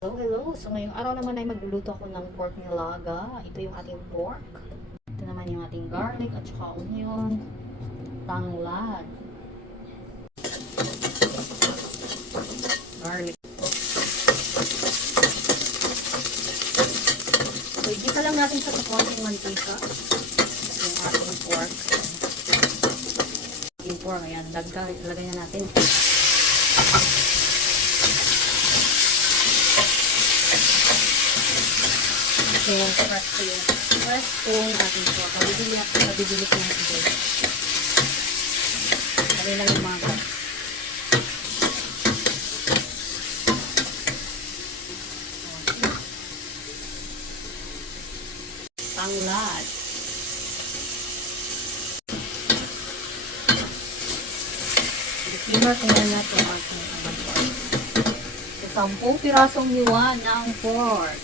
Hello, hello. So ngayong araw naman ay magluluto ako ng pork nilaga. Ito yung ating pork. Ito naman yung ating garlic at saka onion. Tanglad. Garlic. So igisa lang natin sa konting mantika. Yung ating pork. Yung pork, ayan. Lagay na natin. So, fresh po yung ating pork. Pabibili ko ng ito. Sabi lang yung mga tanglad. I-simmer ko na natin yung ating pork. So, 10 pirasong niwa ng pork.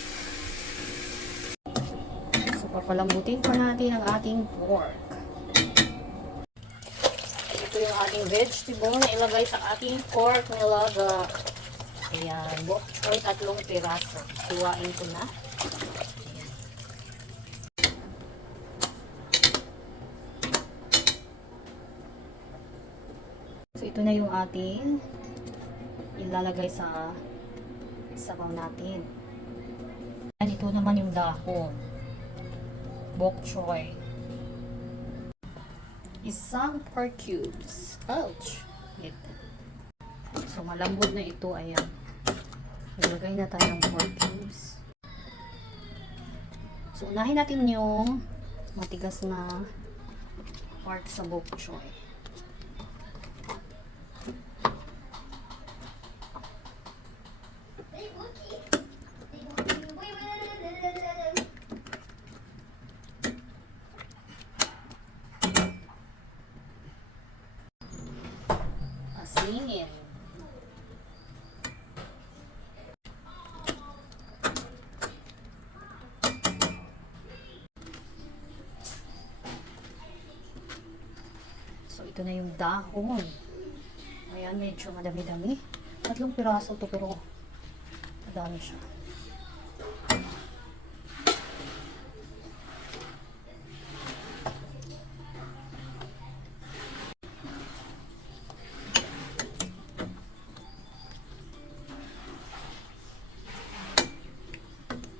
Papalambutin pa natin ang ating pork. Ito yung ating vegetable na ilagay sa ating pork nilaga. Ayan, bok choy 3 piraso. Hiwain ko na. Ayan. So ito na yung ating ilalagay sa sabaw natin. And ito naman yung dahon. Bok choy. Isang pork cubes. Ouch! So, malambot na ito. Ayan. Ilagay na tayo ng pork cubes. So, unahin natin yung matigas na part sa bok choy. Asin. So, ito na yung dahon. Ayan, medyo madami-dami. 3 piraso to pero madami siya.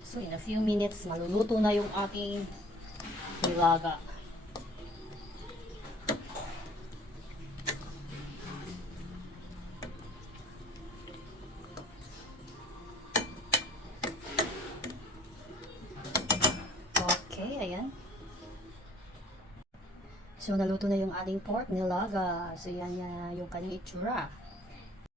So, in a few minutes, maluluto na yung ating nilaga. Okay, ayan. So, naluto na yung ating pork nilaga. So, yan yung kanyang itsura.